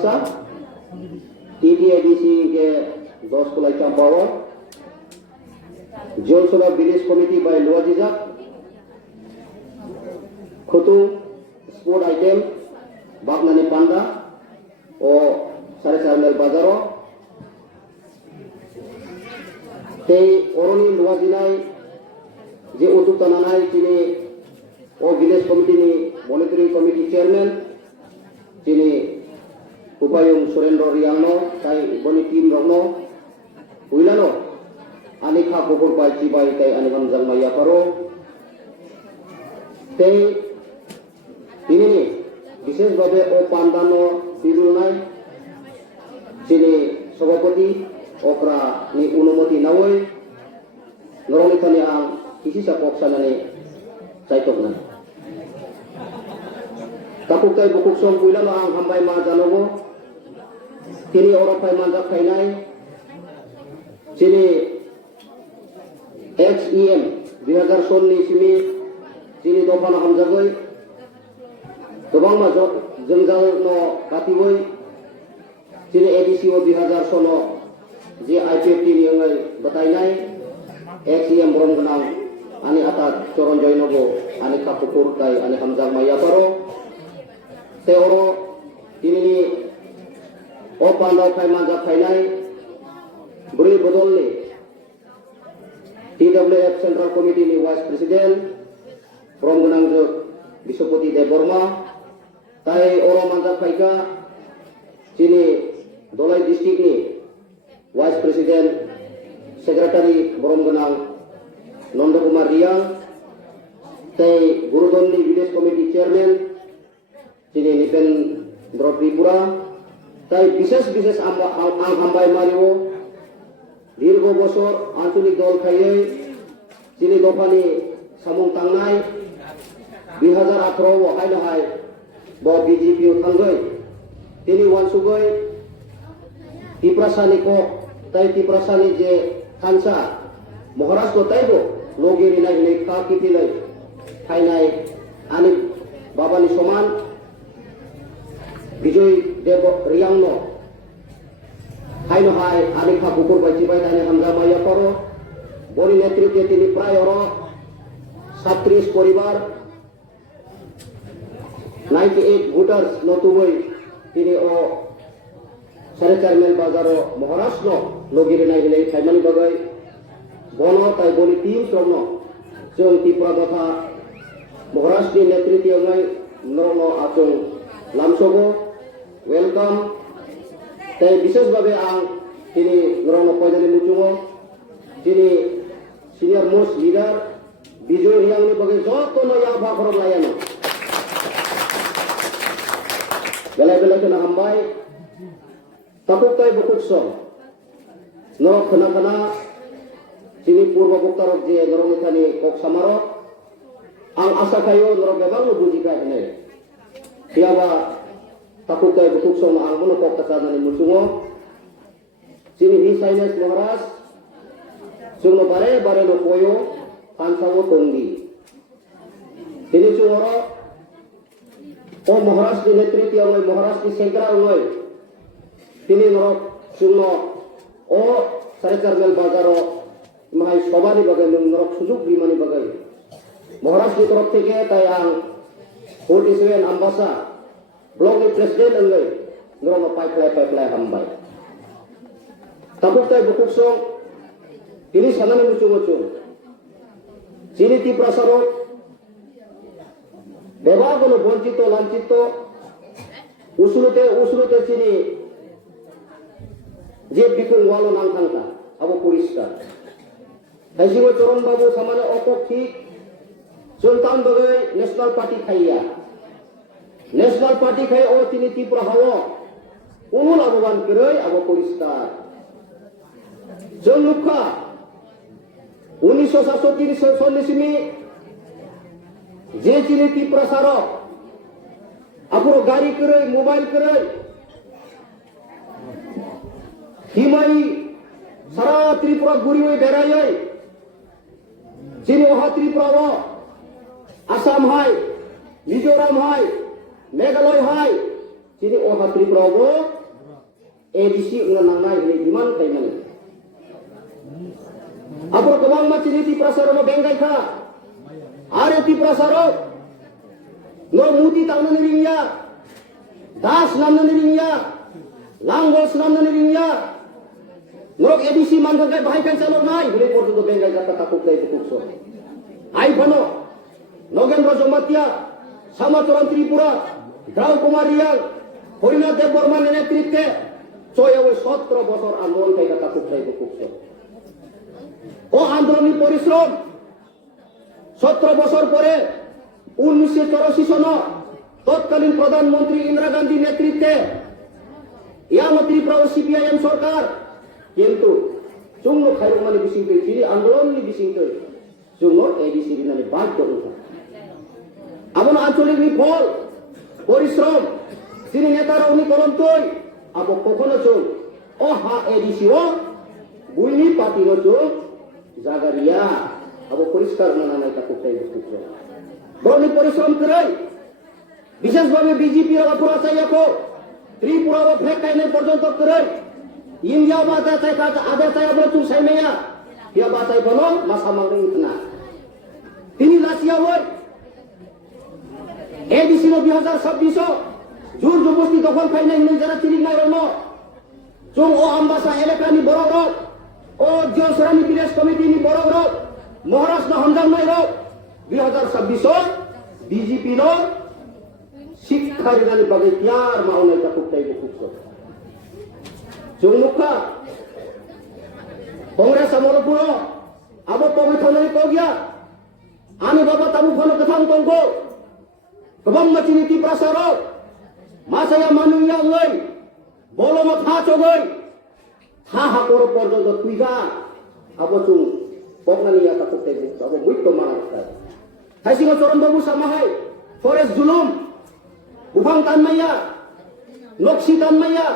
Ambassa, TDIDC के 10 को like power, जोलसोला विलेज कमिटी बाय लोअजिजा, खुतु स्पोर्ट आइटम, बागनानी पांडा, और सारे सारे बाजारों, ते ओरोनी लोअजिनाई, जे उतुक तनानाई चिनी, और विलेज कमिटी नि मॉनिटरिंग कमिटी चेयरमैन, चिनी उपायुक्त सुरेंद्र रियांगनो, ताई बनी टीम रंगनो, उइलानो, आने खा कोपुर बाई चिबाई ताई आने हमजंग माया करो, ते ini विशेष भावे ओ पांडानो तिरुनाई चिनी सभापति ओकरा नि अनुमति नावै नरंनि थानि आं किसी सापक सानानि चाइतकना तापुकताय बुकुकसम पुइलानो आं हामबाय मा जानोगो तिनि अरफाय मानजा खायनाय चिनि XEM 2000 नि सिमि चिनि दफाना हामजागै गोबां माजो जोंजानो कातिबै चिनि ADCO 2000 नो जे IPFT नि अंगै बतायनाय XEM बरम गोनां आनि आता चरनजय नगो आनि कापुकुर ताय आनि हामजाग माया बारो ते अरो तिनि ओ पान्दाव फाय मानजा फायनाय बुरै बदलनि TWF सेंट्रल कमिटी नि वाइस प्रेसिडेंट बरम गोनां जो बिशपति देव बर्मा ताई अरो मानजा फायका चिनि दलाई डिस्ट्रिक्ट नि वाइस प्रेसिडेंट सेक्रेटारि बरम गोनां नंद कुमार रियां ताई गुरुदमनि विलेज कमिटी चेयरमैन चिनि निपेन्द्र त्रिपुरा ताई विशेष आं हामबाय मारियो दीर्घ बছর आंचलिक दल खायै चिनि दफानि सामुं थांनाय 2018 हायनोहाय ब BJP थांगै तिनि वानसुगै तिप्रासानि को ताई तिप्रासानि जे खानसा महाराज को ताइबो लोगिरि नायनै खा कितिलै फायनाय आनि बाबानि समान विजय देव रियांगनो हायनोहाय आनि खा कुकुर बायथिबाय तानि हामजा माया करो बनि नेतृत्वे तिनि प्राय अरो 37 परिवार 98 voters नतुबै तिनि ओ सारे चेयरमैन बाजारो महाराष्ट्र लोगिरि नायनै थाइमानि बागै बनो ताई बनि टीम स्रमनो जों त्रिपुरा तथा महाराष्ट्रनि नेतृत्वयै नरनो आचुं लामसोगो वेलकाम ताई विशेष भावे आं तिनि नरनो पयदानि मुचुङो तिनि सिनियर मोस्ट लीडर विजय रियांगनि बागै जतनो या भाखरम लायानो बेलाय खोना हामबाय तापुकताय बुकुकसम नरक खोना चिनि पूर्व बक्तारक जे नरकनि थानि कक सामारक आं आशा खायो नरक बेबांनो बुजिका हेनै सियाबा तापुकताय बुकुकसम आं बोनो कक तानानि मुचुङो चिनि हिज हाइनेस महाराज जोंनो बारे नो कोयो पानसावो तंगि तिनि चुङरो ओ महाराष्ट्र नेतृत्व महाराष्ट्र सेंग्रा तिनि नरक जोंनो ओ सारे चेयरमैन बाजारो माहाय सभानि बागै नरक सुजुग बिमानि बागै महाराष्ट्र तरफ थेके ताई आं 47 आम्बासा ब्लॉकनि प्रेसिडेंट अंगै नरनो पाइपलाय हामबाय तापुकताय बुकुकसम तिनि सानानि मुचुङो चिनि तिप्रासारो बेबागोनो बंचित लांचित उसुलुते चिनि जे बिखुं वालो नांथांता आबो परिष्कार ताइसिबो चरण बाबू सामाने अकखि जोंतान बगै नेशनल पार्टी खाइया नेशनल पार्टी खाइ ओ चिनि त्रिपुरा हावो उनु लाबोबान करै आबो परिष्कार जों लुखा 1947 सिमी जे चिनि त्रिपुरा सारो आपुरो गाड़ी करै मोबाइल करै हिमाई सारा त्रिपुरा गुरिवै बेरायै चिनि ओहा त्रिपुरा आसाम हाय मिजोराम हाय मेघालय हाय chini oha Tripura ABC unga nangnai ini diman kaimani apor kebang ma chini Tripura saro no bengai kha are Tripura saro no muti tangna niringya das namna niringya langgos namna niringya norok ABC mangga kai bahai kan salor nai bule porto to bengai kata takuk dai tukso ai bano Nogendra Jomatia Samatoran Tripura Grau Kumarial Horina Dev Borman নেতৃত্বে 17 বছর আন্দোলন থেকে তাকুক দai tukso ও আন্দোলনী পরিশ্রম 17 বছর পরে 1984 সন তৎকালীন প্রধানমন্ত্রী ইন্দিরা গান্ধী নেতৃত্বে ইয়ামো ত্রিপুরা ও সিপিআইএম সরকার কিন্তু চুংনো খাইরমানি বিসিংতে চিরি আন্দোলননি বিসিংতে চুংনো এবিসি দিনানি বাধ্য উঠা আমন আঞ্চলিক ফল পরিশ্রম যিনি নেতারা উনি করন্তই আবো কখনো চুং ও হা এবিসি ও বুইনি পাতিনো চুং জাগারিয়া আবো পরিষ্কার মানানাই তা করতে বুঝতে বড় পরিশ্রম করে বিশেষভাবে বিজেপি এর অপরাচাইয়াকো ত্রিপুরা ও ফেকাইনে পর্যন্ত করে ইন্ডিয়া বাতা চাই কাজ আদা চাই বলে তুই সাইমেয়া ইয়া বাতাই বলো মাসা মাংরে ইতনা তিনি লাসিয়া হই এবিসি নো 2026 জোর জবরদস্তি দখল খাইনে হিনে যারা চিরিং নাই রনো চুং ও আমবাসা এলাকানি বড় বড় ও জয়সরানি বিদেশ কমিটি নি বড় বড় মহারাষ্ট্র হঞ্জাম নাই রো 2026 বিজেপি নো শিক্ষা রিগানি বাগে ইয়ার মাওনাই তা কুকটাই বুকছো জুমুখা কংগ্রেস আমলপুর আবো পবিত্রনাই কগিয়া আমি বাবা তাবু ফলো কথাং তংগো কবম মাচিনি ত্রিপুরা সারো মাসায়া মানুয়া লই বলো মা থা চগই থা হাকর পর্যন্ত তুইগা আবো চুং পকনানিয়া তা কুকটাই বুকছো আবো মুইতো মানা থাইসিং চরণ বাবু সামাহাই ফরেস্ট জুলুম Ubang Tanmaya, Noksi Tanmaya,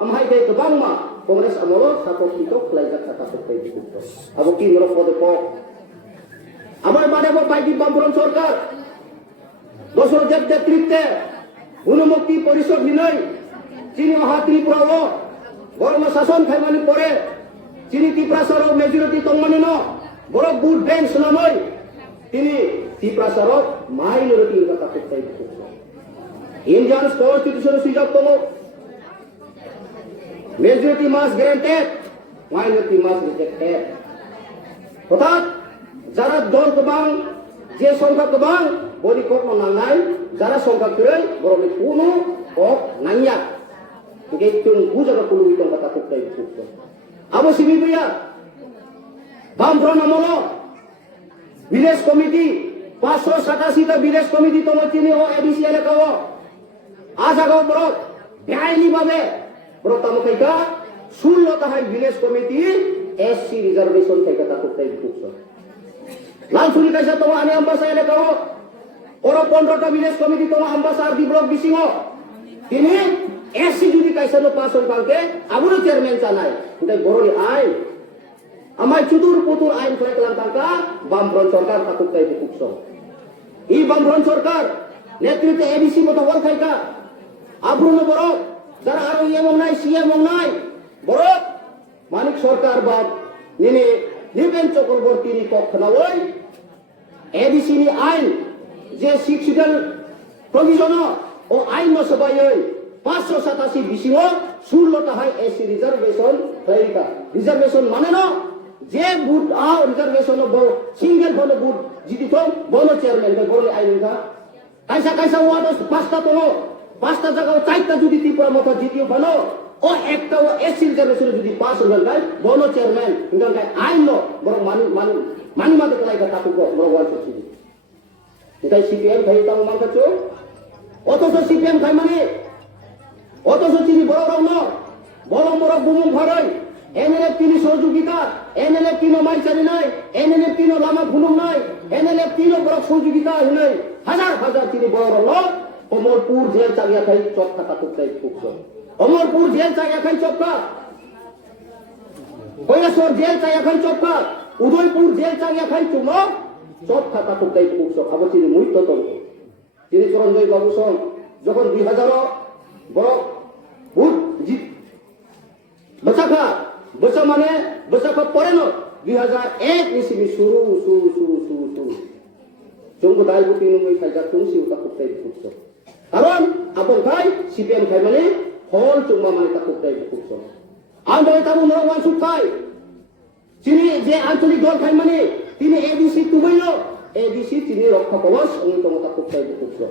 amhai kay kabang ma, Kongres amolo sa pokito klaigat sa tapok kay dito. Abo kinro pode po. Amar bade po paiti Bampuran সরকার, দশর দেব নেতৃত্বে গুণমুক্তি পরিষদ হিনই চিনি মহা ত্রিপুরা ও বর্ম শাসন খাইমানি পরে চিনি ত্রিপুরা সর মেজরিটি তংমানি ন বড় বুট বেঞ্চ নামই তিনি ত্রিপুরা সর মাইনরিটি কথা করতে দিতে Indian constitution sujak tomo majority must granted minority must rejected অর্থাৎ যারা দল কবাং যে সংখ্যা কবাং বডি কোক নাঙ্গাই যারা সংখ্যা করে বরং কোনো কক নাইয়া গে তুন বুজাga কুলু বিতং কথা কইতাই বুঝছো আবো সিবিবিয়া বামফ্রন্ট আমলো ভিলেজ কমিটি 587 টা ভিলেজ কমিটি তোমরা চিনি ও এবিসি এলাকাও আজাগাও বড় বেআইনি ভাবে বড় তামকাইকা 16 টা high village committee SC reservation থেকে তা করতে বুঝছো লালসুরি কাইসা তোমার আনি আমবাসা এলাকাও ওর 15 টা ভিলেজ কমিটি তোমার আমবাসা আর ব্লক বিসিং তিনি এসসি যদি কাইসা নো পাস হন কালকে আবুর চেয়ারম্যান চানাই কিন্তু বড়ই আইন আমায় চুদুর পুতুর আইন করে কালাম টাকা বামফ্রন্ট সরকার তা করতে বুঝছো এই বামফ্রন্ট সরকার নেতৃত্বে এবিসি মতো বল খাইকা আব্রুন বড় যারা আরো এমন নাই সিএম নাই বড় মানিক সরকার বা নিনে নিবেন চক্রবর্তী নি কখনা ওই এবিসি নি আইন যে শিক্ষিকাল প্রভিশন ও আইন সবাই 587 বিসিও 16 টা হয় এসসি রিজার্ভেশন খাইকা রিজার্ভেশন মানে না যে বুট আ রিজার্ভেশন সিঙ্গেল ফলো বুট জিতি তো বন চেয়ারম্যান বড় আইন কা কাইসা কাইসা ওয়ার্ড পাঁচটা তোলো পাঁচটা জায়গা চারটা যদি ত্রিপুরা মতো জিতিও ভালো ও একটা ও এসসি রিজার্ভেশন যদি পাস হল গাই বন চেয়ারম্যান ইনকাম গাই আইন লো বড় মানি মাদে কলাইকা তাকু বড় ওয়ার্ড করছি এটাই সিপিএম খাই তাও মান কাছো অথচ সিপিএম খাই মানে অথচ চিনি বড় রং বড় বড় বুমুম ভাড়াই এনএলএফ তিনি সহযোগিতা এনএলএফ তিনো মাইচারি নাই এনএলএফ তিনো লামা ভুলুম নাই এনএলএফ তিনো বড় সহযোগিতা নাই হাজার হাজার তিনি বড় রং অমরপুর জেল চাগিয়া খাই চক্কা তা করতে খুবছো অমরপুর জেল চাগিয়া খাই চক্কা কৈলাসর জেল চাগিয়া খাই চক্কা উদয়পুর জেল চাগিয়া খাই চুনো চক্কা তা করতে খুবছো আবার তিনি মুইত তন্ত্র তিনি চরঞ্জয় বাবু সং যখন borok bud jit besaka mane besaka poreno 2001 ni sini suru jonggo dai buti nungui saja tungsi utak kutai bukso karon abong kai CPM kai mane hol cuma mane tak kutai bukso ando tamu narawan sukai sini je Anthony Gol kai mane tini ABC tubayo ABC tini rokka kawas ungitong tak kutai bukso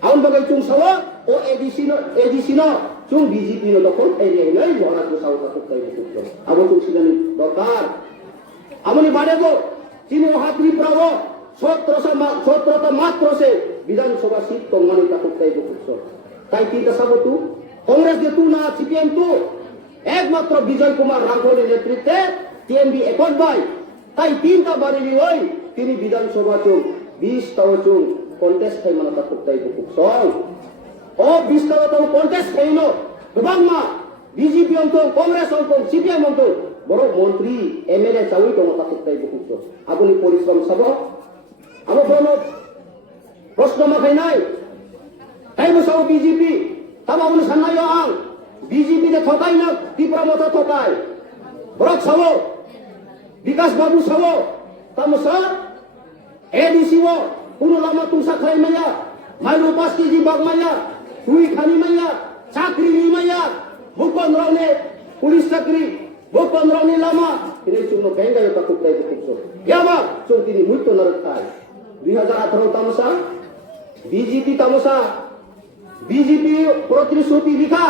aun bagai cung sawa o ADC no cung BJP no dokon area nai wara ko sawa tak kutai bukso abo cung sidan dokar amoni bade go chini hatri pravo 17টা মাত্র সে বিধানসভা seat তংমানি তাকুতাই বকুছো তাই কিটা সাবতু কংগ্রেস যে তু না CPM তু একমাত্র বিজয় কুমার রাঘবনের নেতৃত্বে টিএমবি একট বাই তাই তিনটা বাড়ি ওই তিনি বিধানসভা চুং 20 টাও চুং কন্টেস্ট খাই মানা তাকুতাই বকুছো ও 20 টাও কন্টেস্ট খাইনো গোবাংমা বিজেপি অন্ত কংগ্রেস অন্ত সিপিএম অন্ত বড় মন্ত্রী এমএলএ চাউই তো তাকুতাই বকুছো আপনি পরিশ্রম সব amo bono প্রশ্ন মাখাই নাই তাই বসাও বিজেপি তাম আপনি সান্নায় আং বিজেপি তে ঠকাই না ত্রিপুরা মতো ঠকাই বরক সাবো বিকাশ বাবু সাবো তাম স্যার এডিসি ও পুরো লামা তুমসা খাই মাইয়া মাইরো 5 কেজি বাগ মাইয়া তুই খানি মাইয়া চাকরি নি মাইয়া বুকন রাউনে পুলিশ চাকরি বুকন রাউনে Lama ini cuma benga yo takut tay bukso yama chung tini muito naratay 2018 tamusa BJP প্রতিশ্রুতি লিখা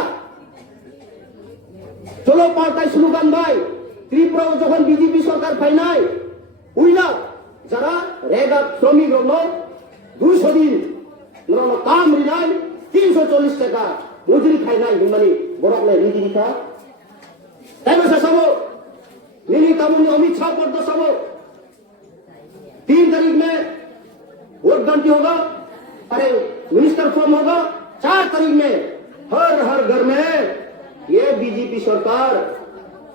চলো পাল্টাই স্লোগান ভাই ত্রিপুরা যখন বিজেপি সরকার পাই নাই উইলা যারা রেগা শ্রমিক রন 200 দিন নরম কাম রিনাই 340 টাকা মজুরি খাই নাই হিমানি বড়কলে নীতি লিখা তাই বসা সব नीली कानून अमित शाह पर तो सब 3 तारीख में वोट गणति होगा अरे मिनिस्टर फॉर्म होगा 4 तारीख में हर घर में ये बीजेपी सरकार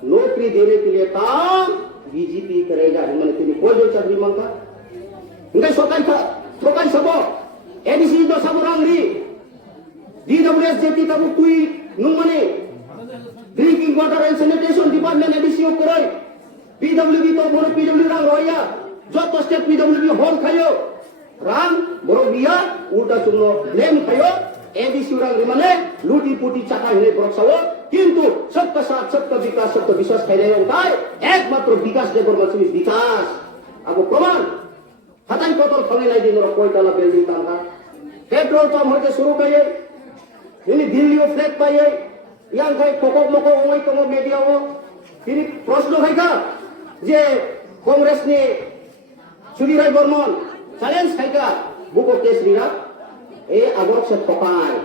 नौकरी देने के लिए काम बीजेपी करेगा मैंने तीन कोई जो चाकरी मांगता इनका सोकाई सब एडीसी तो सब रंगरी डीडब्ल्यूएस जेटी तब तुई नुमने drinking water and sanitation department ADC करे पीडब्ल्यूडी तो बोलो पीडब्ल्यू रंग होया जो तो स्टेट पीडब्ल्यूडी होल खायो रंग बोलो बिया उल्टा चुनो ब्लेम खायो एडीसी रंग माने लूटी पुटी चाका हिने बरसाओ किंतु सबका साथ सबका विकास सबका विश्वास खाइले होताय एकमात्र विकास देबर मासुनी विकास अब प्रमाण हताई कतल खने लाई दिन कोई ताला बिल्डिंग तांगा पेट्रोल पंप होके शुरू करिए ini दिल्ली ओ फ्लैट पाइए yang kai pokok moko ongoi tomo media o ini প্রশ্ন খাইকা যে কংগ্রেস নি সুধীর বর্মন চ্যালেঞ্জ খাইকা বুকো কেসরিরা এই আগর সে ঠকায়